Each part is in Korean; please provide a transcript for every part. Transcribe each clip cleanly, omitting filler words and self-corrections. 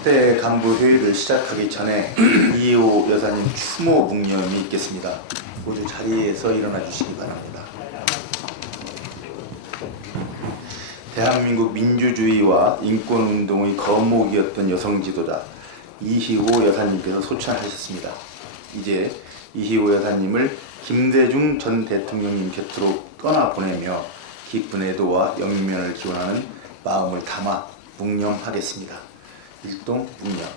확대 간부 회의를 시작하기 전에 이희호 여사님 추모 묵념이 있겠습니다. 모두 자리에서 일어나 주시기 바랍니다. 대한민국 민주주의와 인권운동의 거목이었던 여성 지도자 이희호 여사님께서 소천하셨습니다. 이제 이희호 여사님을 김대중 전 대통령님 곁으로 떠나보내며 깊은 애도와 영면을 기원하는 마음을 담아 묵념하겠습니다. 일동 묵념.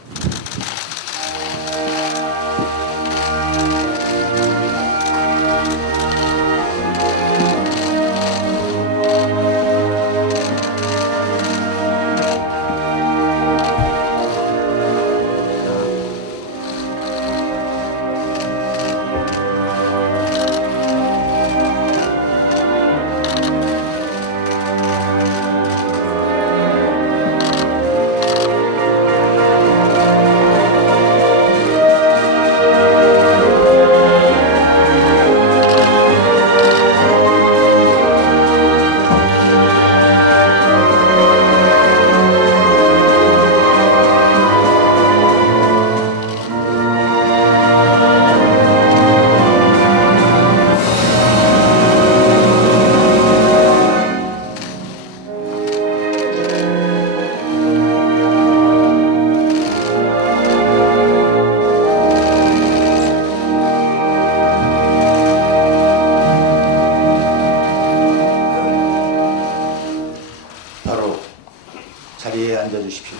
자리에 앉아주십시오.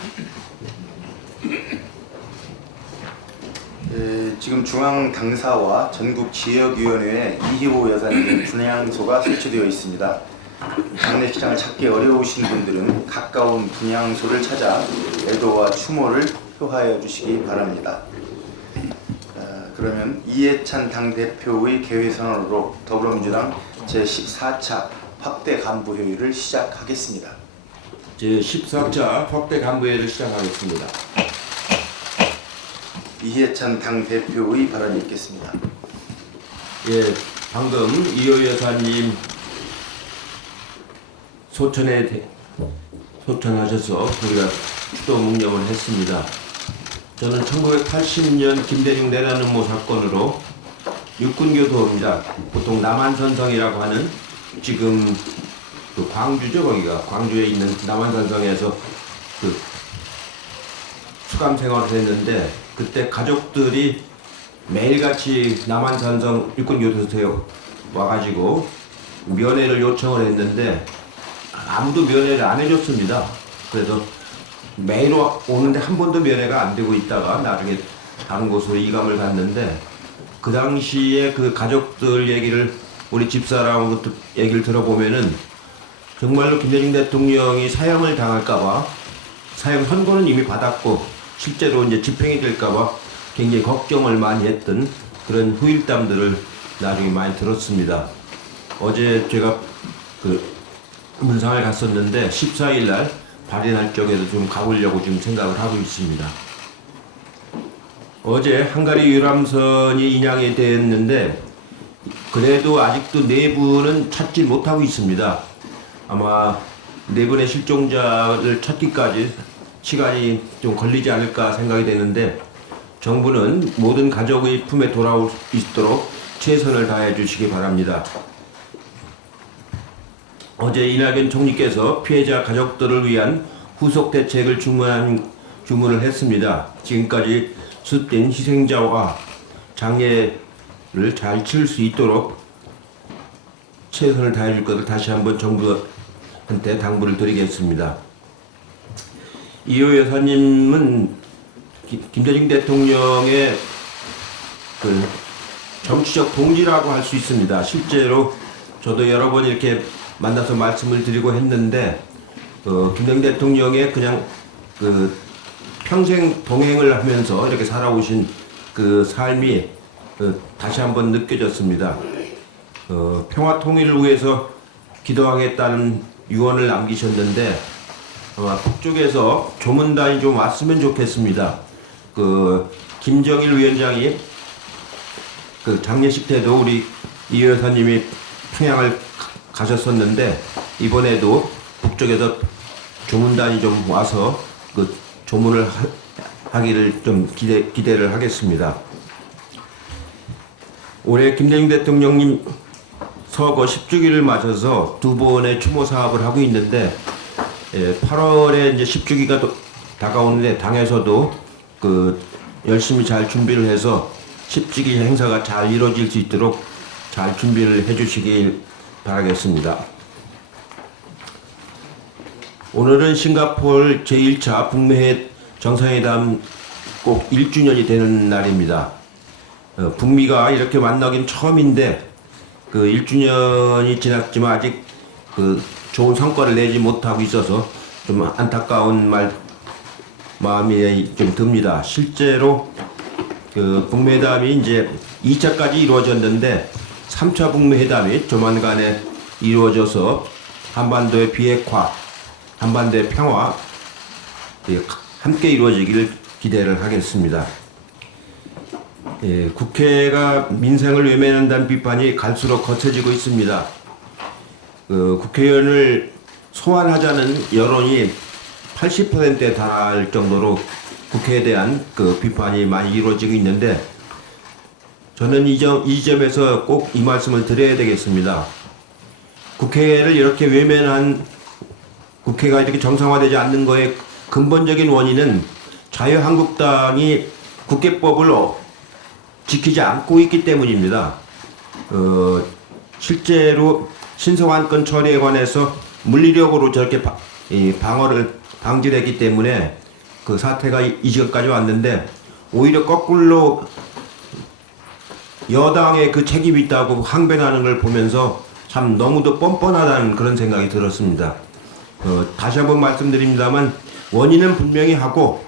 지금 중앙당사와 전국지역위원회에 이희호 여사님의 분향소가 설치되어 있습니다. 장례식장을 찾기 어려우신 분들은 가까운 분향소를 찾아 애도와 추모를 표하여 주시기 바랍니다. 그러면 이해찬 당대표의 개회선언으로 더불어민주당 제14차 확대 간부회의를 시작하겠습니다. 제14차 확대 간부회의를 시작하겠습니다. 이해찬 당대표의 발언이 있겠습니다. 예, 방금 이희호 여사님 소천하셔서 우리가 추도 묵념을 했습니다. 저는 1980년 김대중 내란음모 사건으로 육군교도입니다. 보통 남한산성이라고 하는 지금 그 광주죠, 거기가 광주에 있는 남한산성에서 그 수감 생활을 했는데 그때 가족들이 매일같이 남한산성 육군교도소에 와가지고 면회를 요청을 했는데 아무도 면회를 안 해줬습니다. 그래서 매일 오는데 한 번도 면회가 안 되고 있다가 나중에 다른 곳으로 이감을 갔는데 그 당시에 그 가족들 얘기를 우리 집사람부터 얘기를 들어보면은 정말로 김대중 대통령이 사형을 당할까봐 사형 선고는 이미 받았고 실제로 이제 집행이 될까봐 굉장히 걱정을 많이 했던 그런 후일담들을 나중에 많이 들었습니다. 어제 제가 그 문상을 갔었는데 14일 날 발인할 쪽에도 좀 가보려고 지금 생각을 하고 있습니다. 어제 헝가리 유람선이 인양이 됐는데 그래도 아직도 네 분은 찾지 못하고 있습니다. 아마 네 분의 실종자를 찾기까지 시간이 좀 걸리지 않을까 생각이 되는데 정부는 모든 가족의 품에 돌아올 수 있도록 최선을 다해 주시기 바랍니다. 어제 이낙연 총리께서 피해자 가족들을 위한 후속 대책을 주문을 했습니다. 지금까지 숫된 희생자와 장애를 잘 치를 수 있도록 최선을 다해 줄 것을 다시 한번 정부한테 당부를 드리겠습니다. 이희호 여사님은 김대중 대통령의 그 정치적 동지라고 할 수 있습니다. 실제로 저도 여러 번 이렇게 만나서 말씀을 드리고 했는데 김대중 대통령의 그냥 그 평생 동행을 하면서 이렇게 살아오신 그 삶이 다시 한번 느껴졌습니다. 평화 통일을 위해서 기도하겠다는 유언을 남기셨는데 아마 북쪽에서 조문단이 좀 왔으면 좋겠습니다. 그 김정일 위원장이 그 장례식 때도 우리 이 여사님이 평양을 가셨었는데 이번에도 북쪽에서 조문단이 좀 와서 그 조문을 하기를 좀 기대를 하겠습니다. 올해 김대중 대통령님 서거 10주기를 맞아서 두 번의 추모 사업을 하고 있는데 8월에 이제 10주기가 다가오는데 당에서도 열심히 잘 준비를 해서 10주기 행사가 잘 이루어질 수 있도록 잘 준비를 해주시길 바라겠습니다. 오늘은 싱가포르 제1차 북미 정상회담 꼭 1주년이 되는 날입니다. 북미가 이렇게 만나긴 처음인데 1주년이 지났지만 아직 좋은 성과를 내지 못하고 있어서 좀 안타까운 마음이 좀 듭니다. 실제로 북미 회담이 이제 2차까지 이루어졌는데 3차 북미 회담이 조만간에 이루어져서 한반도의 비핵화, 한반도의 평화 함께 이루어지기를 기대를 하겠습니다. 국회가 민생을 외면한다는 비판이 갈수록 거쳐지고 있습니다. 국회의원을 소환하자는 여론이 80%에 달할 정도로 국회에 대한 비판이 많이 이루어지고 있는데 저는 이 점에서 꼭 이 말씀을 드려야 되겠습니다. 국회를 이렇게 외면한 국회가 이렇게 정상화되지 않는 것의 근본적인 원인은 자유한국당이 국회법을 지키지 않고 있기 때문입니다. 실제로 신성한건 처리에 관해서 물리력으로 저렇게 방지를 했기 때문에 그 사태가 이 지경까지 왔는데 오히려 거꾸로 여당의 그 책임이 있다고 항변하는 걸 보면서 참 너무도 뻔뻔하다는 그런 생각이 들었습니다. 다시 한번 말씀드립니다만 원인은 분명히 하고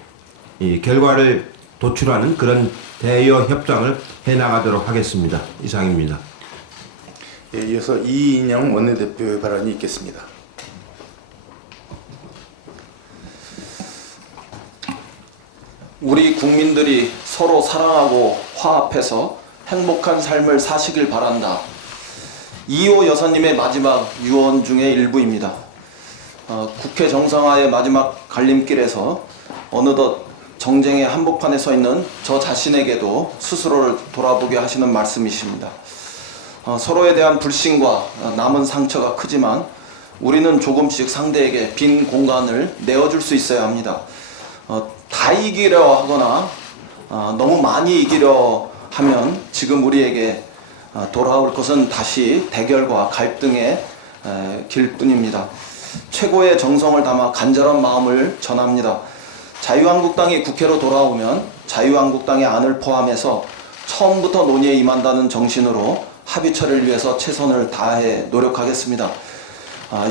결과를 도출하는 그런 대여 협상을 해나가도록 하겠습니다. 이상입니다. 이어서 이인영 원내대표의 발언이 있겠습니다. 우리 국민들이 서로 사랑하고 화합해서 행복한 삶을 사시길 바란다. 이호 여사님의 마지막 유언 중의 일부입니다. 국회 정상화의 마지막 갈림길에서 어느덧 정쟁의 한복판에 서 있는 저 자신에게도 스스로를 돌아보게 하시는 말씀이십니다. 서로에 대한 불신과 남은 상처가 크지만 우리는 조금씩 상대에게 빈 공간을 내어줄 수 있어야 합니다. 다 이기려 하거나 너무 많이 이기려 하면 지금 우리에게 돌아올 것은 다시 대결과 갈등의 길뿐입니다. 최고의 정성을 담아 간절한 마음을 전합니다. 자유한국당이 국회로 돌아오면 자유한국당의 안을 포함해서 처음부터 논의에 임한다는 정신으로 합의처를 위해서 최선을 다해 노력하겠습니다.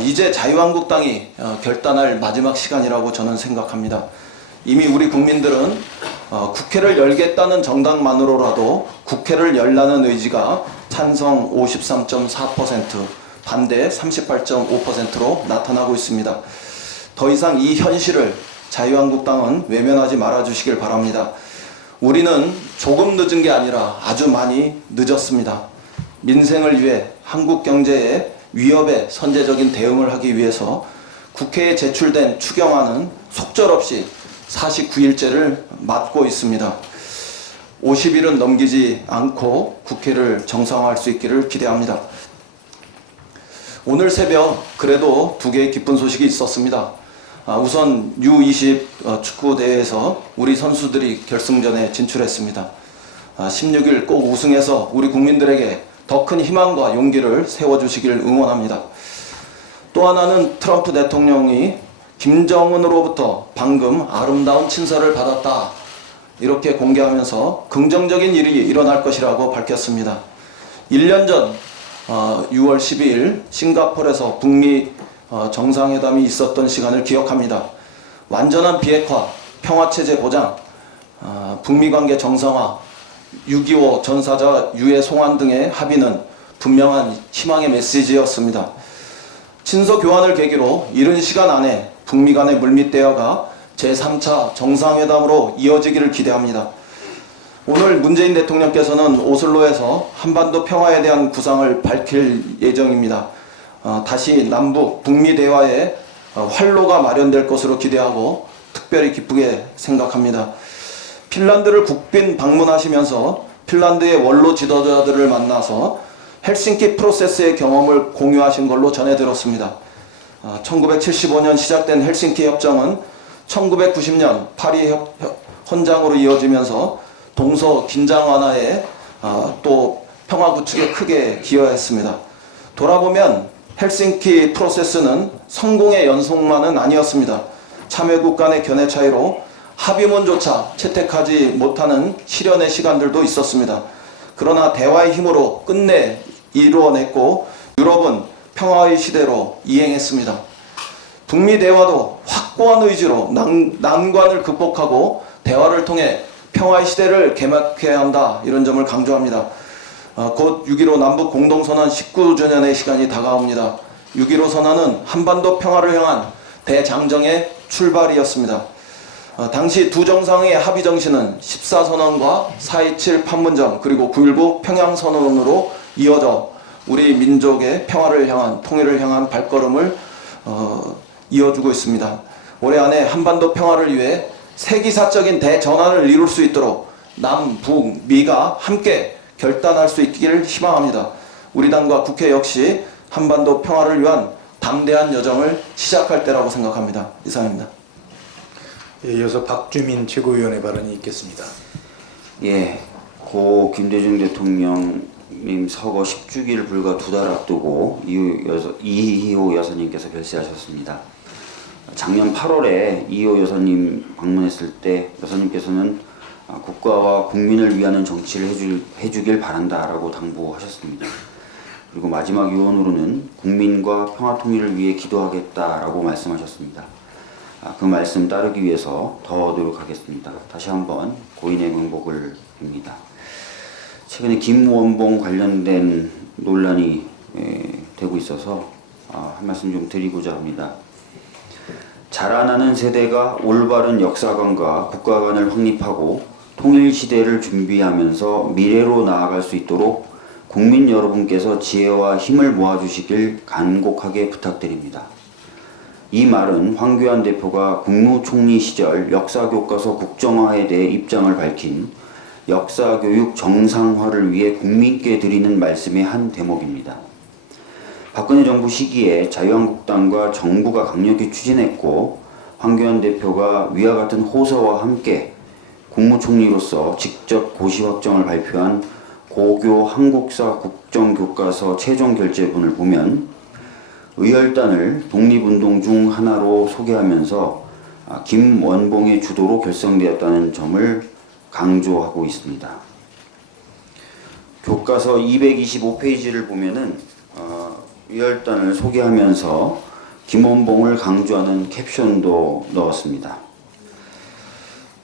이제 자유한국당이 결단할 마지막 시간이라고 저는 생각합니다. 이미 우리 국민들은 국회를 열겠다는 정당만으로라도 국회를 열라는 의지가 찬성 53.4%, 반대 38.5%로 나타나고 있습니다. 더 이상 이 현실을 자유한국당은 외면하지 말아주시길 바랍니다. 우리는 조금 늦은 게 아니라 아주 많이 늦었습니다. 민생을 위해 한국 경제의 위협에 선제적인 대응을 하기 위해서 국회에 제출된 추경안은 속절없이 49일째를 맞고 있습니다. 50일은 넘기지 않고 국회를 정상화할 수 있기를 기대합니다. 오늘 새벽 그래도 두 개의 기쁜 소식이 있었습니다. 우선 U20 축구대회에서 우리 선수들이 결승전에 진출했습니다. 16일 꼭 우승해서 우리 국민들에게 더 큰 희망과 용기를 세워주시길 응원합니다. 또 하나는 트럼프 대통령이 김정은으로부터 방금 아름다운 친서를 받았다, 이렇게 공개하면서 긍정적인 일이 일어날 것이라고 밝혔습니다. 1년 전 6월 12일 싱가포르에서 북미 정상회담이 있었던 시간을 기억합니다. 완전한 비핵화, 평화체제 보장, 북미관계 정상화, 6.25 전사자 유해 송환 등의 합의는 분명한 희망의 메시지였습니다. 친서 교환을 계기로 이른 시간 안에 북미 간의 물밑 대화가 제3차 정상회담으로 이어지기를 기대합니다. 오늘 문재인 대통령께서는 오슬로에서 한반도 평화에 대한 구상을 밝힐 예정입니다. 다시 남북 북미 대화에 활로가 마련될 것으로 기대하고 특별히 기쁘게 생각합니다. 핀란드를 국빈 방문하시면서 핀란드의 원로 지도자들을 만나서 헬싱키 프로세스의 경험을 공유하신 걸로 전해 들었습니다. 1975년 시작된 헬싱키 협정은 1990년 파리 헌장으로 이어지면서 동서 긴장 완화에 또 평화 구축에 크게 기여했습니다. 돌아보면 헬싱키 프로세스는 성공의 연속만은 아니었습니다. 참여국 간의 견해 차이로 합의문조차 채택하지 못하는 실현의 시간들도 있었습니다. 그러나 대화의 힘으로 끝내 이루어냈고 유럽은 평화의 시대로 이행했습니다. 북미 대화도 확고한 의지로 난관을 극복하고 대화를 통해 평화의 시대를 개막해야 한다, 이런 점을 강조합니다. 곧 6.15 남북 공동선언 19주년의 시간이 다가옵니다. 6.15 선언은 한반도 평화를 향한 대장정의 출발이었습니다. 당시 두 정상의 합의 정신은 14선언과 4.27 판문점 그리고 9.19 평양선언으로 이어져 우리 민족의 평화를 향한, 통일을 향한 발걸음을 이어주고 있습니다. 올해 안에 한반도 평화를 위해 세기사적인 대전환을 이룰 수 있도록 남, 북, 미가 함께 결단할 수 있기를 희망합니다. 우리 당과 국회 역시 한반도 평화를 위한 담대한 여정을 시작할 때라고 생각합니다. 이상입니다. 예, 이어서 박주민 최고위원의 발언이 있겠습니다. 예, 고 김대중 대통령님 서거 10주기를 불과 2달 앞두고 이희호 여사님께서 별세하셨습니다. 작년 8월에 이희호 여사님 방문했을 때 여사님께서는 국가와 국민을 위하는 정치를 해주길 바란다라고 당부하셨습니다. 그리고 마지막 유언으로는 국민과 평화 통일을 위해 기도하겠다라고 말씀하셨습니다. 그 말씀 따르기 위해서 더 노력하겠습니다. 다시 한번 고인의 명복을 빕니다. 최근에 김원봉 관련된 논란이 되고 있어서 한 말씀 좀 드리고자 합니다. 자라나는 세대가 올바른 역사관과 국가관을 확립하고 통일시대를 준비하면서 미래로 나아갈 수 있도록 국민 여러분께서 지혜와 힘을 모아주시길 간곡하게 부탁드립니다. 이 말은 황교안 대표가 국무총리 시절 역사교과서 국정화에 대해 입장을 밝힌 역사교육 정상화를 위해 국민께 드리는 말씀의 한 대목입니다. 박근혜 정부 시기에 자유한국당과 정부가 강력히 추진했고 황교안 대표가 위와 같은 호소와 함께 국무총리로서 직접 고시 확정을 발표한 고교 한국사 국정교과서 최종 결제본을 보면 의열단을 독립운동 중 하나로 소개하면서 김원봉의 주도로 결성되었다는 점을 강조하고 있습니다. 교과서 225페이지를 보면은 의열단을 소개하면서 김원봉을 강조하는 캡션도 넣었습니다.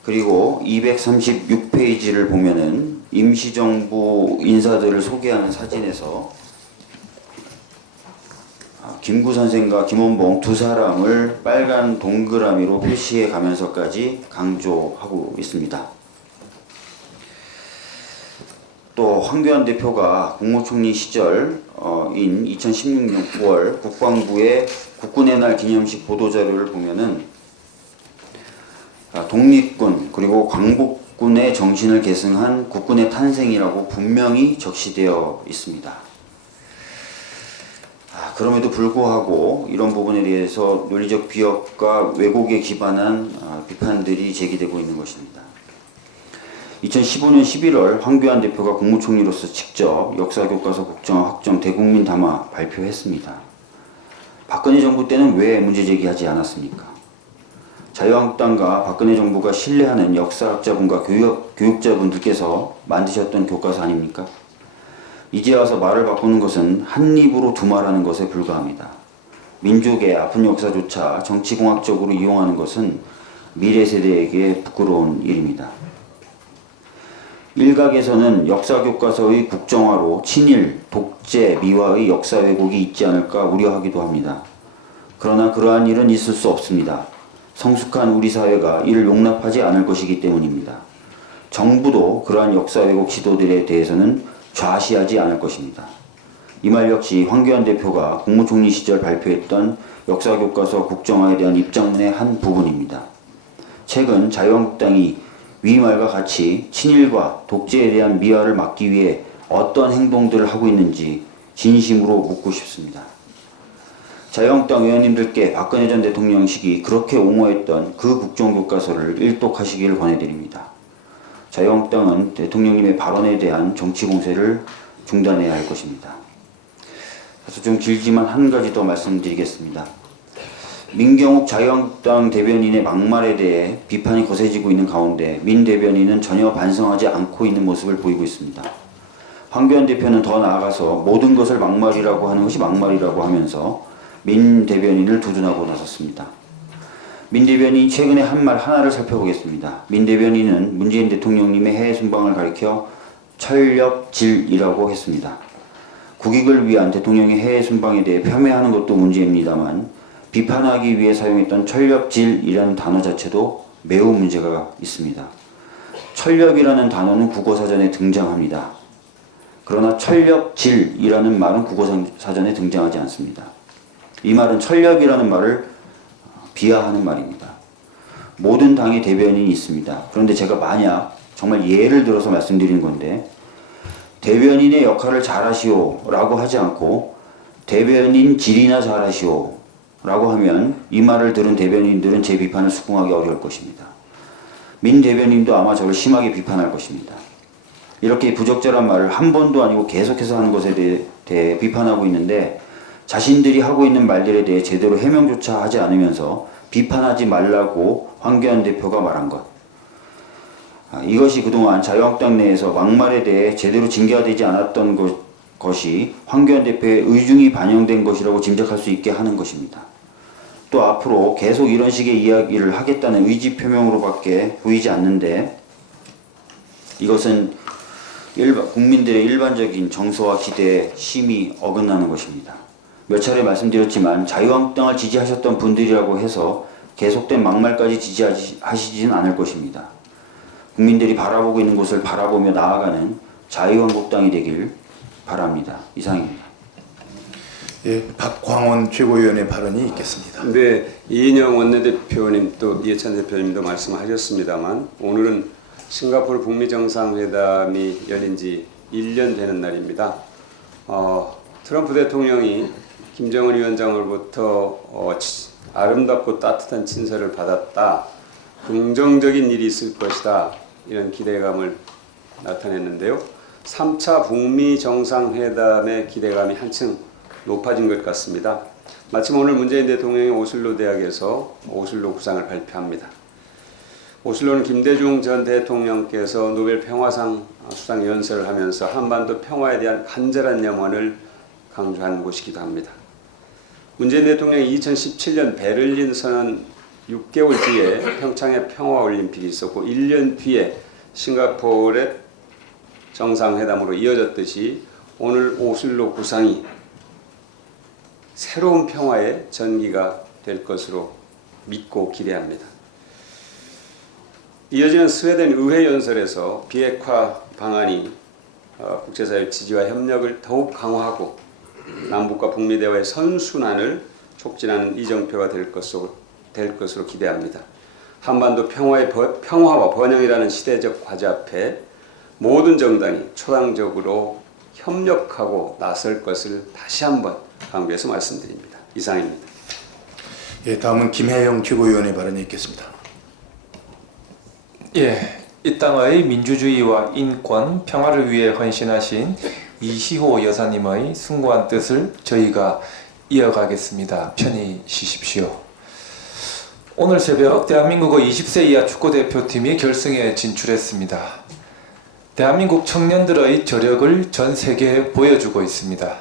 그리고 236페이지를 보면은 임시정부 인사들을 소개하는 사진에서 김구 선생과 김원봉 두 사람을 빨간 동그라미로 표시해 가면서까지 강조하고 있습니다. 또 황교안 대표가 국무총리 시절인 2016년 9월 국방부의 국군의 날 기념식 보도자료를 보면은 독립군 그리고 광복군의 정신을 계승한 국군의 탄생이라고 분명히 적시되어 있습니다. 그럼에도 불구하고 이런 부분에 대해서 논리적 비협과 왜곡에 기반한 비판들이 제기되고 있는 것입니다. 2015년 11월 황교안 대표가 국무총리로서 직접 역사교과서 국정화 확정 대국민 담화 발표했습니다. 박근혜 정부 때는 왜 문제 제기하지 않았습니까? 자유한국당과 박근혜 정부가 신뢰하는 역사학자분과 교육자분들께서 만드셨던 교과서 아닙니까? 이제 와서 말을 바꾸는 것은 한 입으로 두 말하는 것에 불과합니다. 민족의 아픈 역사조차 정치공학적으로 이용하는 것은 미래 세대에게 부끄러운 일입니다. 일각에서는 역사교과서의 국정화로 친일, 독재, 미화의 역사 왜곡이 있지 않을까 우려하기도 합니다. 그러나 그러한 일은 있을 수 없습니다. 성숙한 우리 사회가 이를 용납하지 않을 것이기 때문입니다. 정부도 그러한 역사 왜곡 시도들에 대해서는 좌시하지 않을 것입니다. 이 말 역시 황교안 대표가 국무총리 시절 발표했던 역사교과서 국정화에 대한 입장문의 한 부분입니다. 최근 자유한국당이 위 말과 같이 친일과 독재에 대한 미화를 막기 위해 어떤 행동들을 하고 있는지 진심으로 묻고 싶습니다. 자유한국당 의원님들께 박근혜 전 대통령 시기 그렇게 옹호했던 그 국정교과서를 일독하시길 권해드립니다. 자유한국당은 대통령님의 발언에 대한 정치 공세를 중단해야 할 것입니다. 그래서 좀 길지만 한 가지 더 말씀드리겠습니다. 민경욱 자유한국당 대변인의 막말에 대해 비판이 거세지고 있는 가운데 민 대변인은 전혀 반성하지 않고 있는 모습을 보이고 있습니다. 황교안 대표는 더 나아가서 모든 것을 막말이라고 하는 것이 막말이라고 하면서 민 대변인을 두둔하고 나섰습니다. 민 대변인이 최근에 한 말 하나를 살펴보겠습니다. 민 대변인은 문재인 대통령님의 해외 순방을 가리켜 철렵질이라고 했습니다. 국익을 위한 대통령의 해외 순방에 대해 폄훼하는 것도 문제입니다만 비판하기 위해 사용했던 철렵질이라는 단어 자체도 매우 문제가 있습니다. 철렵이라는 단어는 국어사전에 등장합니다. 그러나 철렵질이라는 말은 국어사전에 등장하지 않습니다. 이 말은 철렵이라는 말을 비하하는 말입니다. 모든 당의 대변인이 있습니다. 그런데 제가 만약 정말 예를 들어서 말씀드리는 건데 대변인의 역할을 잘하시오 라고 하지 않고 대변인 질이나 잘하시오 라고 하면 이 말을 들은 대변인들은 제 비판을 수긍하기 어려울 것입니다. 민 대변인도 아마 저를 심하게 비판할 것입니다. 이렇게 부적절한 말을 한 번도 아니고 계속해서 하는 것에 대해 비판하고 있는데 자신들이 하고 있는 말들에 대해 제대로 해명조차 하지 않으면서 비판하지 말라고 황교안 대표가 말한 것. 이것이 그동안 자유한국당 내에서 막말에 대해 제대로 징계가 되지 않았던 것이 황교안 대표의 의중이 반영된 것이라고 짐작할 수 있게 하는 것입니다. 또 앞으로 계속 이런 식의 이야기를 하겠다는 의지 표명으로밖에 보이지 않는데 이것은 국민들의 일반적인 정서와 기대에 심히 어긋나는 것입니다. 몇 차례 말씀드렸지만 자유한국당을 지지하셨던 분들이라고 해서 계속된 막말까지 지지하시지는 않을 것입니다. 국민들이 바라보고 있는 곳을 바라보며 나아가는 자유한국당이 되길 바랍니다. 이상입니다. 예, 박광원 최고위원의 발언이 있겠습니다. 네, 이인영 원내대표님 또 이해찬 대표님도 말씀하셨습니다만 오늘은 싱가포르 북미 정상회담이 열린 지 1년 되는 날입니다. 트럼프 대통령이 김정은 위원장으로부터 아름답고 따뜻한 친서를 받았다. 긍정적인 일이 있을 것이다. 이런 기대감을 나타냈는데요. 3차 북미 정상회담의 기대감이 한층 높아진 것 같습니다. 마침 오늘 문재인 대통령이 오슬로 대학에서 오슬로 구상을 발표합니다. 오슬로는 김대중 전 대통령께서 노벨 평화상 수상 연설을 하면서 한반도 평화에 대한 간절한 염원을 강조한 곳이기도 합니다. 문재인 대통령이 2017년 베를린 선언 6개월 뒤에 평창에 평화올림픽이 있었고 1년 뒤에 싱가포르의 정상회담으로 이어졌듯이 오늘 오슬로 구상이 새로운 평화의 전기가 될 것으로 믿고 기대합니다. 이어지는 스웨덴 의회 연설에서 비핵화 방안이 국제사회 지지와 협력을 더욱 강화하고 남북과 북미 대화의 선순환을 촉진하는 이정표가 될 것으로 기대합니다. 한반도 평화와 번영이라는 시대적 과제 앞에 모든 정당이 초당적으로 협력하고 나설 것을 다시 한번 강조해서 말씀드립니다. 이상입니다. 예, 다음은 김혜영 최고위원의 발언이 있겠습니다. 예, 이 땅의 민주주의와 인권, 평화를 위해 헌신하신 이시호 여사님의 숭고한 뜻을 저희가 이어가겠습니다. 편히 쉬십시오. 오늘 새벽 대한민국의 20세 이하 축구대표팀이 결승에 진출했습니다. 대한민국 청년들의 저력을 전 세계에 보여주고 있습니다.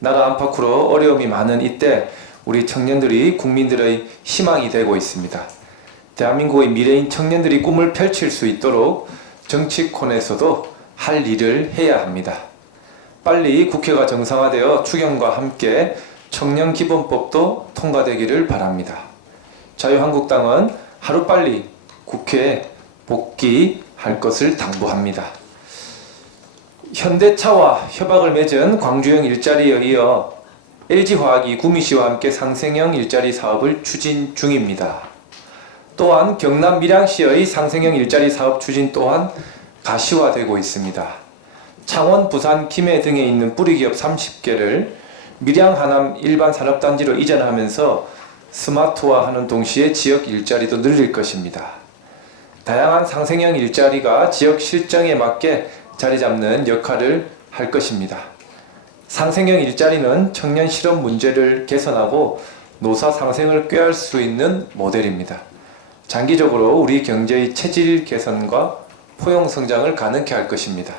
나라 안팎으로 어려움이 많은 이때 우리 청년들이 국민들의 희망이 되고 있습니다. 대한민국의 미래인 청년들이 꿈을 펼칠 수 있도록 정치권에서도 할 일을 해야 합니다. 빨리 국회가 정상화되어 추경과 함께 청년기본법도 통과되기를 바랍니다. 자유한국당은 하루빨리 국회에 복귀할 것을 당부합니다. 현대차와 협약을 맺은 광주형 일자리에 이어 LG화학이 구미시와 함께 상생형 일자리 사업을 추진 중입니다. 또한 경남 밀양시의 상생형 일자리 사업 추진 또한 가시화되고 있습니다. 창원, 부산, 김해 등에 있는 뿌리기업 30개를 밀양, 하남 일반 산업단지로 이전하면서 스마트화하는 동시에 지역 일자리도 늘릴 것입니다. 다양한 상생형 일자리가 지역 실정에 맞게 자리 잡는 역할을 할 것입니다. 상생형 일자리는 청년 실업 문제를 개선하고 노사 상생을 꾀할 수 있는 모델입니다. 장기적으로 우리 경제의 체질 개선과 포용 성장을 가능케 할 것입니다.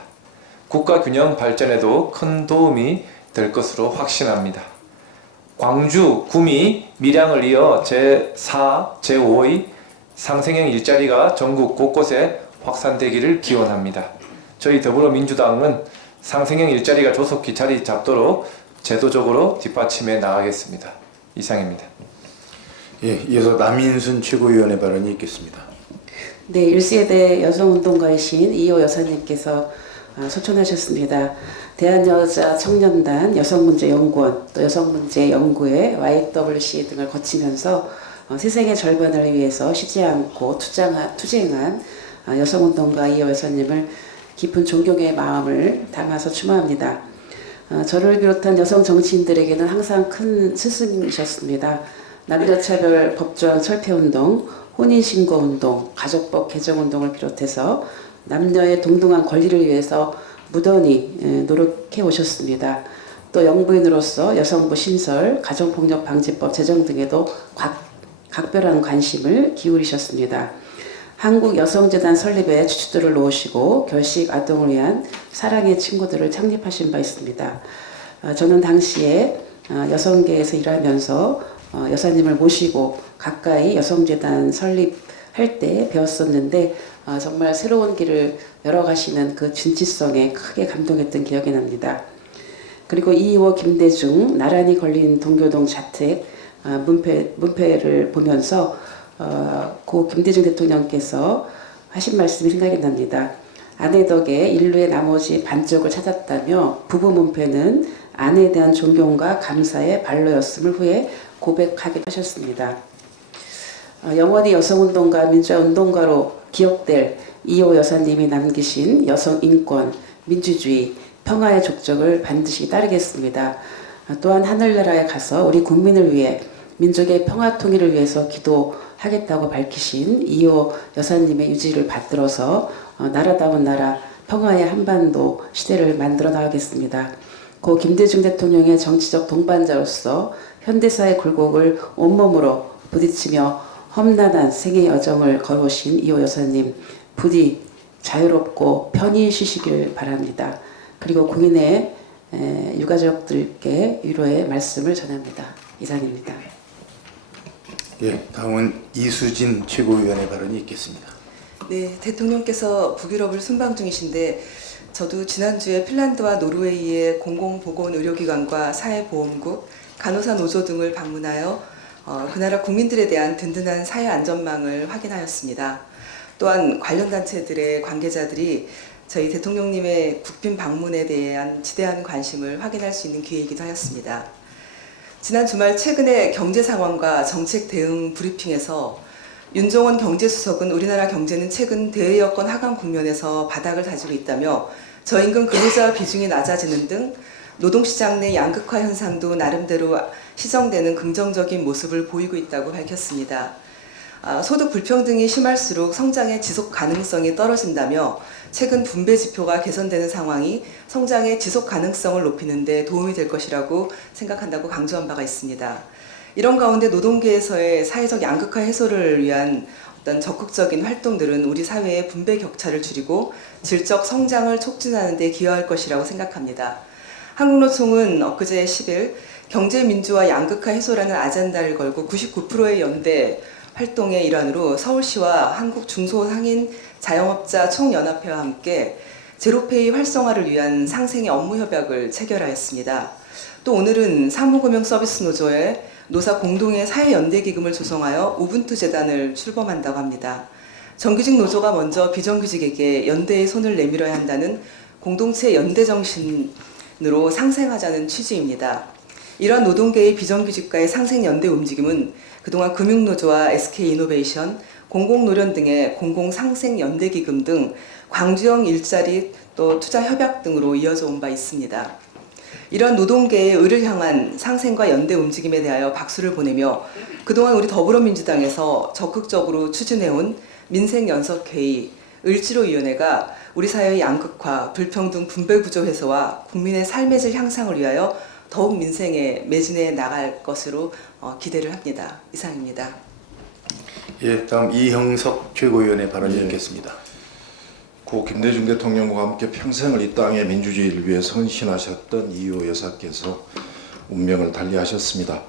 국가 균형 발전에도 큰 도움이 될 것으로 확신합니다. 광주, 구미, 밀양을 이어 제4, 제5의 상생형 일자리가 전국 곳곳에 확산되기를 기원합니다. 저희 더불어민주당은 상생형 일자리가 조속히 자리 잡도록 제도적으로 뒷받침해 나가겠습니다. 이상입니다. 예, 이어서 남인순 최고위원의 발언이 있겠습니다. 네, 1세대 여성운동가이신 이호 여사님께서 소천하셨습니다. 대한여자청년단 여성문제연구원 또 여성문제연구회 YWC 등을 거치면서 세상의 절반을 위해서 쉬지 않고 투쟁한 여성운동가 이호 여사님을 깊은 존경의 마음을 담아서 추모합니다. 저를 비롯한 여성 정치인들에게는 항상 큰 스승이셨습니다. 남녀차별 법조항 철폐운동, 혼인신고운동, 가족법 개정운동을 비롯해서 남녀의 동등한 권리를 위해서 무던히 노력해 오셨습니다. 또 영부인으로서 여성부 신설, 가정폭력방지법 제정 등에도 각별한 관심을 기울이셨습니다. 한국여성재단 설립에 주춧돌을 놓으시고 결식 아동을 위한 사랑의 친구들을 창립하신 바 있습니다. 저는 당시에 여성계에서 일하면서 여사님을 모시고 가까이 여성재단 설립할 때 배웠었는데 정말 새로운 길을 열어가시는 그 진취성에 크게 감동했던 기억이 납니다. 그리고 이호 김대중 나란히 걸린 동교동 자택 문패를 보면서 고 김대중 대통령께서 하신 말씀이 생각이 납니다. 아내 덕에 인류의 나머지 반쪽을 찾았다며 부부 문패는 아내에 대한 존경과 감사의 발로였음을 후에 고백하기도 하셨습니다. 영원히 여성운동가, 민주화운동가로 기억될 이호 여사님이 남기신 여성인권, 민주주의, 평화의 족적을 반드시 따르겠습니다. 또한 하늘나라에 가서 우리 국민을 위해 민족의 평화 통일을 위해서 기도하겠다고 밝히신 이호 여사님의 유지를 받들어서 나라다운 나라, 평화의 한반도 시대를 만들어 나가겠습니다. 고 김대중 대통령의 정치적 동반자로서 현대사의 굴곡을 온몸으로 부딪히며 험난한 생의 여정을 걸어오신 이호 여사님, 부디 자유롭고 편히 쉬시길 바랍니다. 그리고 국민의 유가족들께 위로의 말씀을 전합니다. 이상입니다. 예, 다음은 이수진 최고위원의 발언이 있겠습니다. 네, 대통령께서 북유럽을 순방 중이신데 저도 지난주에 핀란드와 노르웨이의 공공보건의료기관과 사회보험국, 간호사 노조 등을 방문하여 그 나라 국민들에 대한 든든한 사회안전망을 확인하였습니다. 또한 관련 단체들의 관계자들이 저희 대통령님의 국빈 방문에 대한 지대한 관심을 확인할 수 있는 기회이기도 하였습니다. 지난 주말 최근의 경제 상황과 정책 대응 브리핑에서 윤종원 경제수석은 우리나라 경제는 최근 대외여건 하강 국면에서 바닥을 다지고 있다며 저임금 근로자 비중이 낮아지는 등 노동시장 내 양극화 현상도 나름대로 시정되는 긍정적인 모습을 보이고 있다고 밝혔습니다. 소득 불평등이 심할수록 성장의 지속 가능성이 떨어진다며 최근 분배 지표가 개선되는 상황이 성장의 지속 가능성을 높이는 데 도움이 될 것이라고 생각한다고 강조한 바가 있습니다. 이런 가운데 노동계에서의 사회적 양극화 해소를 위한 어떤 적극적인 활동들은 우리 사회의 분배 격차를 줄이고 질적 성장을 촉진하는 데 기여할 것이라고 생각합니다. 한국노총은 엊그제 10일 경제민주화 양극화 해소라는 아젠다를 걸고 99%의 연대 활동의 일환으로 서울시와 한국중소상인 자영업자 총연합회와 함께 제로페이 활성화를 위한 상생의 업무 협약을 체결하였습니다. 또 오늘은 사무금융서비스노조의 노사 공동의 사회연대기금을 조성하여 우분투 재단을 출범한다고 합니다. 정규직 노조가 먼저 비정규직에게 연대의 손을 내밀어야 한다는 공동체 연대 정신으로 상생하자는 취지입니다. 이러한 노동계의 비정규직과의 상생 연대 움직임은 그동안 금융노조와 SK이노베이션, 공공노련 등의 공공상생연대기금 등 광주형 일자리 또 투자협약 등으로 이어져 온 바 있습니다. 이런 노동계의 의를 향한 상생과 연대 움직임에 대하여 박수를 보내며 그동안 우리 더불어민주당에서 적극적으로 추진해온 민생연석회의, 을지로위원회가 우리 사회의 양극화, 불평등 분배구조 해소와 국민의 삶의 질 향상을 위하여 더욱 민생에 매진해 나갈 것으로 기대를 합니다. 이상입니다. 예, 다음 이형석 최고위원의 발언이 있겠습니다. 고 김대중 대통령과 함께 평생을 이 땅의 민주주의를 위해 헌신하셨던 이호 여사께서 운명을 달리하셨습니다.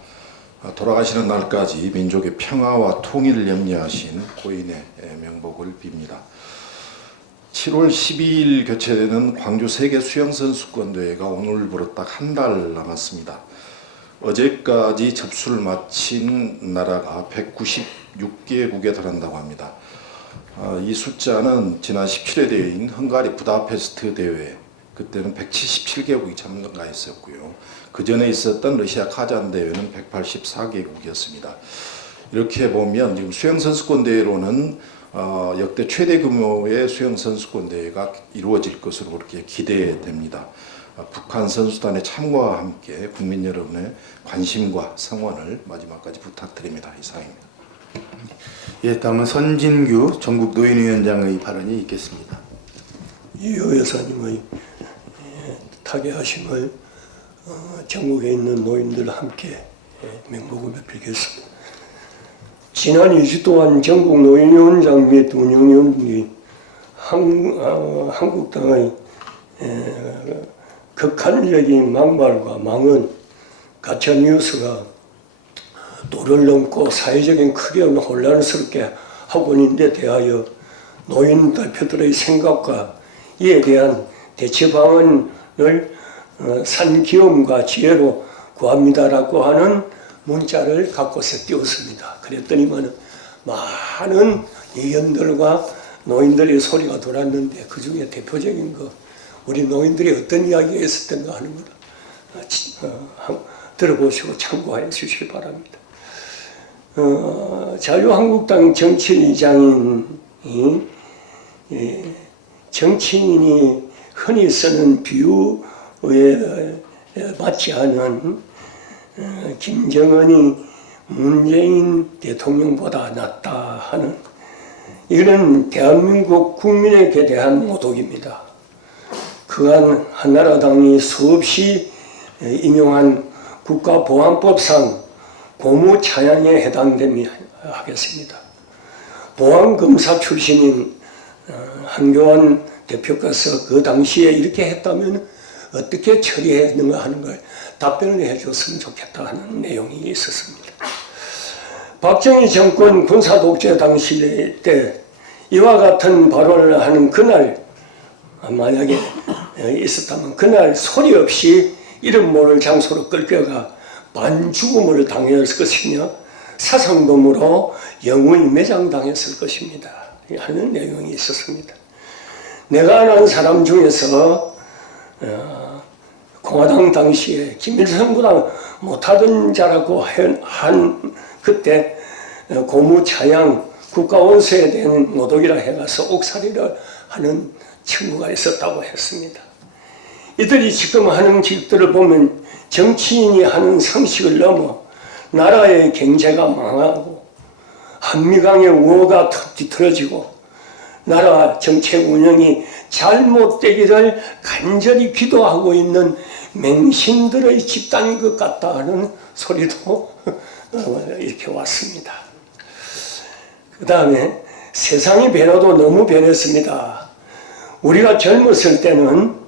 돌아가시는 날까지 민족의 평화와 통일을 염려하신 고인의 명복을 빕니다. 7월 12일 개최되는 광주 세계 수영선수권대회가 오늘부로 딱 한 달 남았습니다. 어제까지 접수를 마친 나라가 196개국에 달한다고 합니다. 이 숫자는 지난 17회 대회인 헝가리 부다페스트 대회, 그때는 177개국이 참가했었고요. 그 전에 있었던 러시아 카잔 대회는 184개국이었습니다. 이렇게 보면 지금 수영선수권 대회로는 역대 최대 규모의 수영선수권 대회가 이루어질 것으로 그렇게 기대됩니다. 북한 선수단의 참가와 함께 국민 여러분의 관심과 성원을 마지막까지 부탁드립니다. 이상입니다. 예, 다음은 선진규 전국 노인위원장의 발언이 있겠습니다. 이호 여사님의 타계하심을 전국에 있는 노인들 함께 명복을 빌겠습니다. 지난 2주 동안 전국 노인위원장 및 운영위원들이 한국당의 극한적인 막말과 망언, 가짜 뉴스가 도를 넘고 사회적인 크게 혼란스럽게 하고 있는 데 대하여 노인 대표들의 생각과 이에 대한 대체 방안을 산기움과 지혜로 구합니다라고 하는 문자를 갖고서 띄웠습니다. 그랬더니만 많은 의원들과 노인들의 소리가 돌았는데 그 중에 대표적인 거 우리 노인들이 어떤 이야기가 있었던가 하는 걸 들어보시고 참고해 주시기 바랍니다. 자유한국당 정치의장인 정치인이 흔히 쓰는 비유에 맞지 않은 김정은이 문재인 대통령보다 낫다 하는 이런 대한민국 국민에게 대한 모독입니다. 그간 한나라당이 수없이 인용한 국가보안법상 고무차양에 해당하겠습니다. 보안검사 출신인 한교안 대표께서 그 당시에 이렇게 했다면 어떻게 처리했는가 하는 걸 답변을 해줬으면 좋겠다 하는 내용이 있었습니다. 박정희 정권 군사독재 당시 때 이와 같은 발언을 하는 그날 만약에 있었다면 그날 소리 없이 이름 모를 장소로 끌려가 반죽음을 당했을 것이며 사상범으로 영원히 매장당했을 것입니다. 하는 내용이 있었습니다. 내가 아는 사람 중에서 공화당 당시에 김일성보다 못하던 자라고 한 그때 고무차양 국가원수에 대한 모독이라 해가서 옥살이를 하는 친구가 있었다고 했습니다. 이들이 지금 하는 짓들을 보면 정치인이 하는 상식을 넘어 나라의 경제가 망하고 한미강의 우호가 뒤틀어지고 나라 정책 운영이 잘못되기를 간절히 기도하고 있는 맹신들의 집단인 것 같다 하는 소리도 이렇게 왔습니다. 그 다음에 세상이 변화도 너무 변했습니다. 우리가 젊었을 때는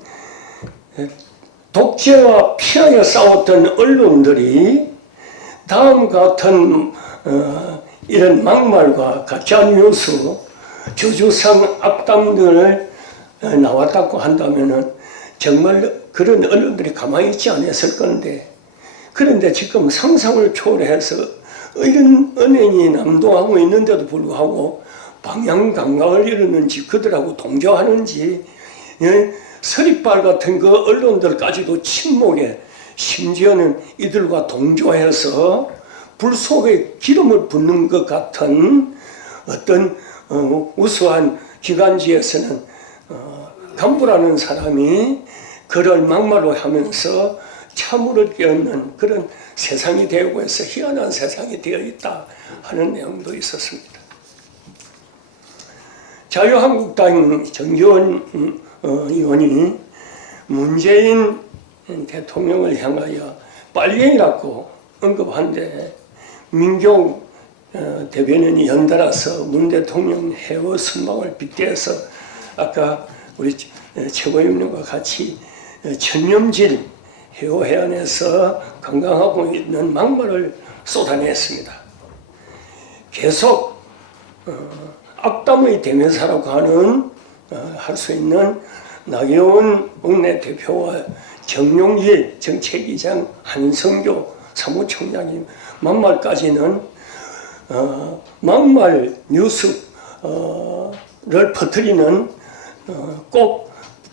독재와 피하여 싸웠던 언론들이 다음 같은 이런 막말과 가짜뉴스, 저주상 악담들을 나왔다고 한다면 정말 그런 언론들이 가만히 있지 않았을 건데, 그런데 지금 상상을 초월해서 이런 은행이 남동하고 있는데도 불구하고 방향 감각을 이루는지 그들하고 동조하는지 서리빨 같은 그 언론들까지도 침묵에, 심지어는 이들과 동조해서 불 속에 기름을 붓는 것 같은 어떤 우수한 기관지에서는 간부라는 사람이 그를 막말로 하면서 참으를 깨닫는 그런 세상이 되고 해서 희한한 세상이 되어 있다 하는 내용도 있었습니다. 자유한국당 정기원 의원이 문재인 대통령을 향하여 빨갱이라고 언급한데 민경 대변인이 연달아서 문 대통령 해외 순방을 빗대어서 아까 우리 최고위원님과 같이 천념질 해오 해안에서 관광하고 있는 막말을 쏟아냈습니다. 계속 악담의 대명사라고 하는 할 수 있는 나경원 원내대표와 정용일 정책위장 한성교 사무총장님 막말까지는 막말 뉴스를 퍼뜨리는 꼭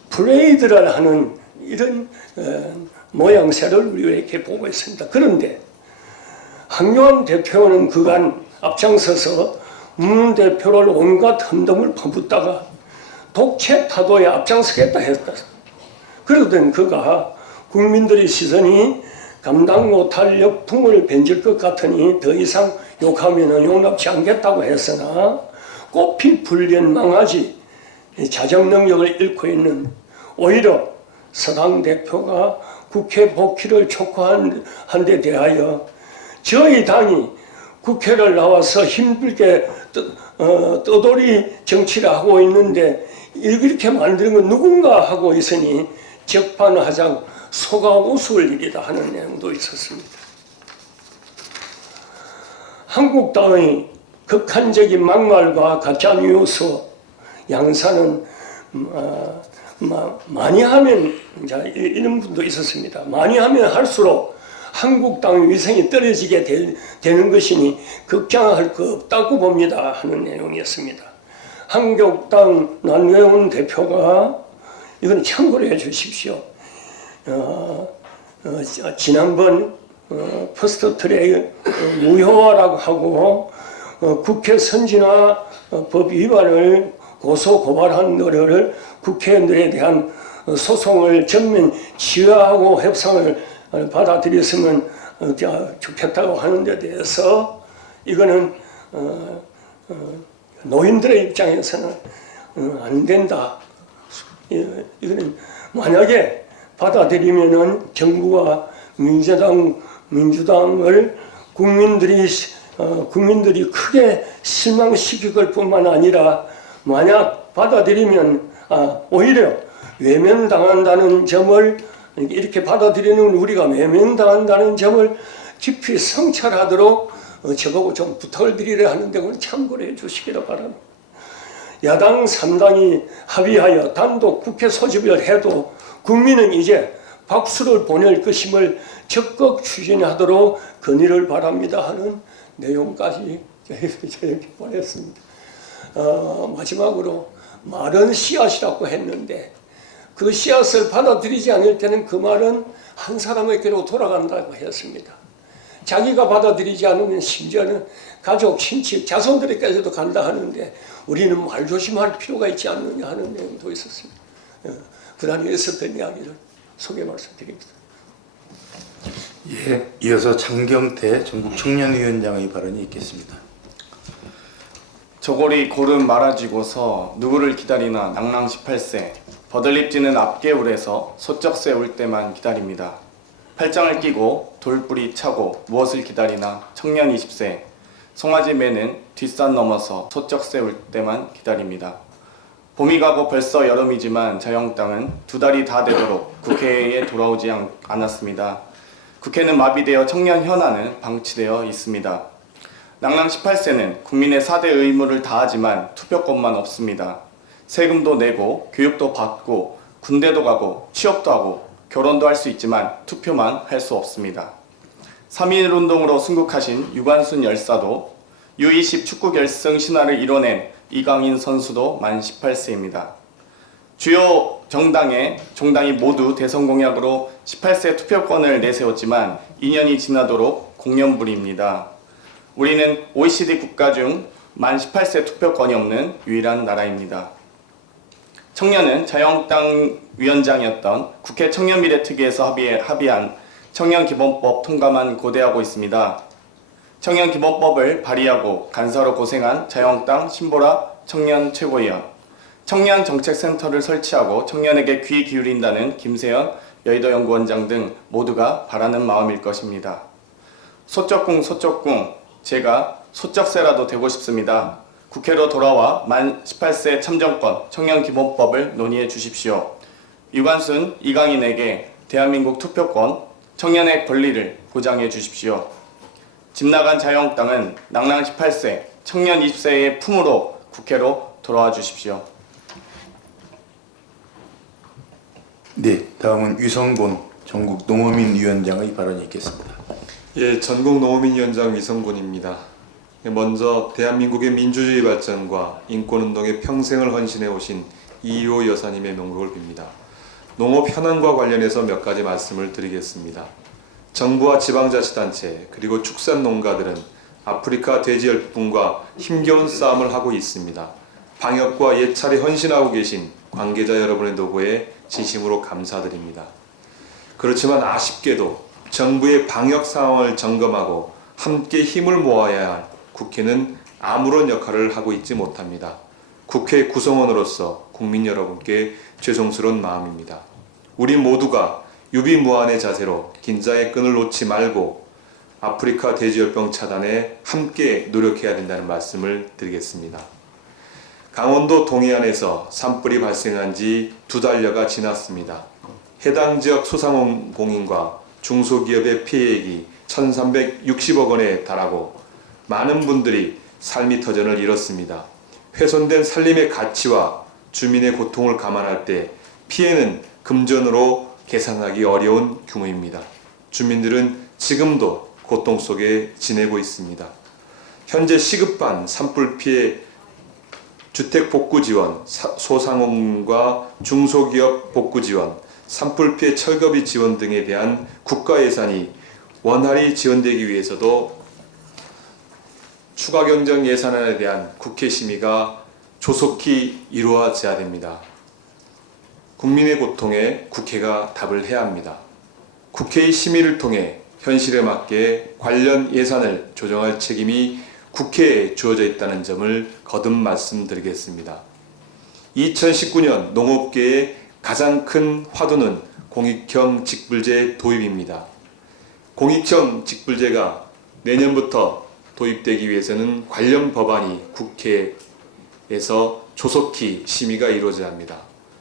브레이드를 하는 이런 모양새를 우리가 이렇게 보고 있습니다. 그런데 황교안 대표는 그간 앞장서서 문 대표를 온갖 흠덤을 퍼붓다가 독재 타도에 앞장서겠다 했다. 그러던 그가 국민들의 시선이 감당 못할 역풍을 번질 것 같으니 더 이상 욕하면 용납치 않겠다고 했으나 꽃피 불린 망아지 자정 능력을 잃고 있는 오히려 서당 대표가 국회 복귀를 촉구한 데 대하여 저희 당이 국회를 나와서 힘들게 떠돌이 정치를 하고 있는데 이렇게 만드는 건 누군가 하고 있으니 적반하장 속아 웃을 일이다 하는 내용도 있었습니다. 한국당의 극한적인 막말과 가짜뉴스 양산은 많이 하면 이런 분도 있었습니다. 많이 하면 할수록 한국당의 위상이 떨어지게 되는 것이니 걱정할 거 없다고 봅니다 하는 내용이었습니다. 한국당 남경원 대표가 이건 참고로 해주십시오. 지난번 퍼스트트랙 무효화라고 하고 국회 선진화 법 위반을 고소 고발한 노래를 국회의원들에 대한 소송을 전면 지휘하고 협상을 받아들였으면 좋겠다고 하는 데 대해서 이거는 노인들의 입장에서는 안 된다. 이거는 만약에 받아들이면은 정부가 민주당을 국민들이 크게 실망시킬 뿐만 아니라 만약 받아들이면 오히려 외면당한다는 점을 이렇게 받아들이는 우리가 외면당한다는 점을 깊이 성찰하도록 저보고 좀 부탁을 드리려 하는데 그걸 참고를 해 주시기를 바랍니다. 야당 3당이 합의하여 단독 국회 소집을 해도 국민은 이제 박수를 보낼 것임을 적극 추진하도록 건의를 바랍니다 하는 내용까지 이렇게 보냈습니다. 마지막으로 말은 씨앗이라고 했는데 그 씨앗을 받아들이지 않을 때는 그 말은 한 사람에게로 돌아간다고 했습니다. 자기가 받아들이지 않으면 심지어는 가족, 친척, 자손들에게도 간다 하는데 우리는 말 조심할 필요가 있지 않느냐 하는 내용도 있었습니다. 그 단위에 있었던 이야기를 소개 말씀드립니다. 예, 이어서 장경태 전국청년위원장의 발언이 있겠습니다. 저고리 고름 말아지고서 누구를 기다리나 낭랑 18세 버들립지는 앞개울에서 소쩍새 울 때만 기다립니다. 팔짱을 끼고 돌뿌리 차고 무엇을 기다리나 청년 20세 송아지 매는 뒷산 넘어서 소쩍새 울 때만 기다립니다. 봄이 가고 벌써 여름이지만 자유한국당은 2달이 다 되도록 국회에 돌아오지 않았습니다. 국회는 마비되어 청년 현안은 방치되어 있습니다. 낭랑 18세는 국민의 4대 의무를 다하지만 투표권만 없습니다. 세금도 내고 교육도 받고 군대도 가고 취업도 하고 결혼도 할 수 있지만 투표만 할 수 없습니다. 3.1운동으로 순국하신 유관순 열사도 U20 축구 결승 신화를 이뤄낸 이강인 선수도 만 18세입니다. 주요 종당이 모두 대선 공약으로 18세 투표권을 내세웠지만 2년이 지나도록 공연불입니다. 우리는 OECD 국가 중 만 18세 투표권이 없는 유일한 나라입니다. 청년은 자유한국당 위원장이었던 국회 청년미래특위에서 합의한 청년기본법 통과만 고대하고 있습니다. 청년기본법을 발의하고 간사로 고생한 자유한국당 신보라 청년 최고위원, 청년정책센터를 설치하고 청년에게 귀 기울인다는 김세연 여의도연구원장 등 모두가 바라는 마음일 것입니다. 소쩍궁 제가 소쩍새라도 되고 싶습니다. 국회로 돌아와 만 18세 참정권 청년기본법을 논의해 주십시오. 유관순, 이강인에게 대한민국 투표권, 청년의 권리를 보장해 주십시오. 집 나간 자유한국당은 낭낭 18세, 청년 20세의 품으로 국회로 돌아와 주십시오. 네, 다음은 유성곤 전국 농어민 위원장의 발언이 있겠습니다. 예, 전국 농어민 위원장 위성곤입니다. 먼저 대한민국의 민주주의 발전과 인권운동에 평생을 헌신해 오신 이효 여사님의 명복을 빕니다. 농업 현안과 관련해서 몇 가지 말씀을 드리겠습니다. 정부와 지방자치단체 그리고 축산농가들은 아프리카 돼지열풍과 힘겨운 싸움을 하고 있습니다. 방역과 예찰에 헌신하고 계신 관계자 여러분의 노고에 진심으로 감사드립니다. 그렇지만 아쉽게도 정부의 방역 상황을 점검하고 함께 힘을 모아야 할 국회는 아무런 역할을 하고 있지 못합니다. 국회 구성원으로서 국민 여러분께 죄송스러운 마음입니다. 우리 모두가 유비무환의 자세로 긴장의 끈을 놓지 말고 아프리카 돼지열병 차단에 함께 노력해야 된다는 말씀을 드리겠습니다. 강원도 동해안에서 산불이 발생한 지 2달여가 지났습니다. 해당 지역 소상공인과 중소기업의 피해액이 1,360억 원에 달하고 많은 분들이 삶의 터전을 잃었습니다. 훼손된 살림의 가치와 주민의 고통을 감안할 때 피해는 금전으로 계산하기 어려운 규모입니다. 주민들은 지금도 고통 속에 지내고 있습니다. 현재 시급한 산불 피해 주택 복구 지원, 소상공인과 중소기업 복구 지원, 산불 피해 철거비 지원 등에 대한 국가 예산이 원활히 지원되기 위해서도 추가 경정 예산안에 대한 국회 심의가 조속히 이루어져야 됩니다. 국민의 고통에 국회가 답을 해야 합니다. 국회의 심의를 통해 현실에 맞게 관련 예산을 조정할 책임이 국회에 주어져 있다는 점을 거듭 말씀드리겠습니다. 2019년 농업계의 가장 큰 화두는 공익형 직불제 도입입니다. 공익형 직불제가 내년부터 도입되기 위해서는 관련 법안이 국회에서 조속히 심의가 이루어져야 합니다.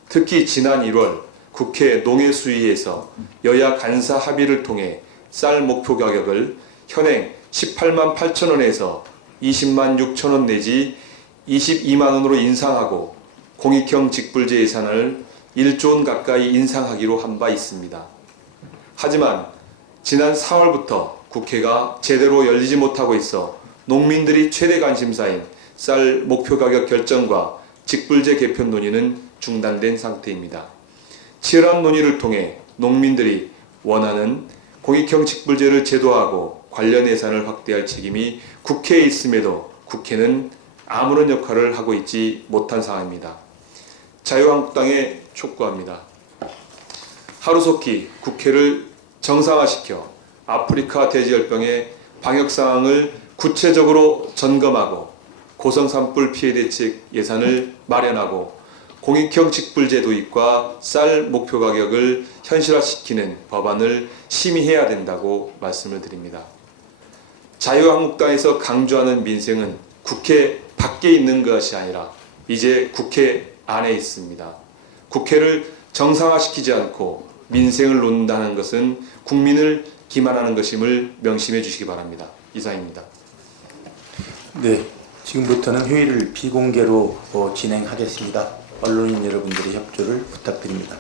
특히 지난 1월 국회 농해수위에서 여야 간사 합의를 통해 쌀 목표 가격을 현행 18만 8천 원에서 20만 6천 원 내지 22만 원으로 인상하고 공익형 직불제 예산을 1조 원 가까이 인상하기로 한 바 있습니다. 하지만 지난 4월부터 국회가 제대로 열리지 못하고 있어 농민들이 최대 관심사인 쌀 목표 가격 결정과 직불제 개편 논의는 중단된 상태입니다. 치열한 논의를 통해 농민들이 원하는 공익형 직불제를 제도화하고 관련 예산을 확대할 책임이 국회에 있음에도 국회는 아무런 역할을 하고 있지 못한 상황입니다. 자유한국당에 촉구합니다. 하루속히 국회를 정상화시켜 아프리카 돼지열병의 방역 상황을 구체적으로 점검하고 고성산불 피해 대책 예산을 마련하고 공익형 직불제 도입과 쌀 목표 가격을 현실화시키는 법안을 심의해야 된다고 말씀을 드립니다. 자유한국당에서 강조하는 민생은 국회 밖에 있는 것이 아니라 이제 국회 안에 있습니다. 국회를 정상화시키지 않고 민생을 논다는 것은 국민을 기만하는 것임을 명심해 주시기 바랍니다. 이상입니다. 네, 지금부터는 회의를 비공개로 진행하겠습니다. 언론인 여러분들의 협조를 부탁드립니다.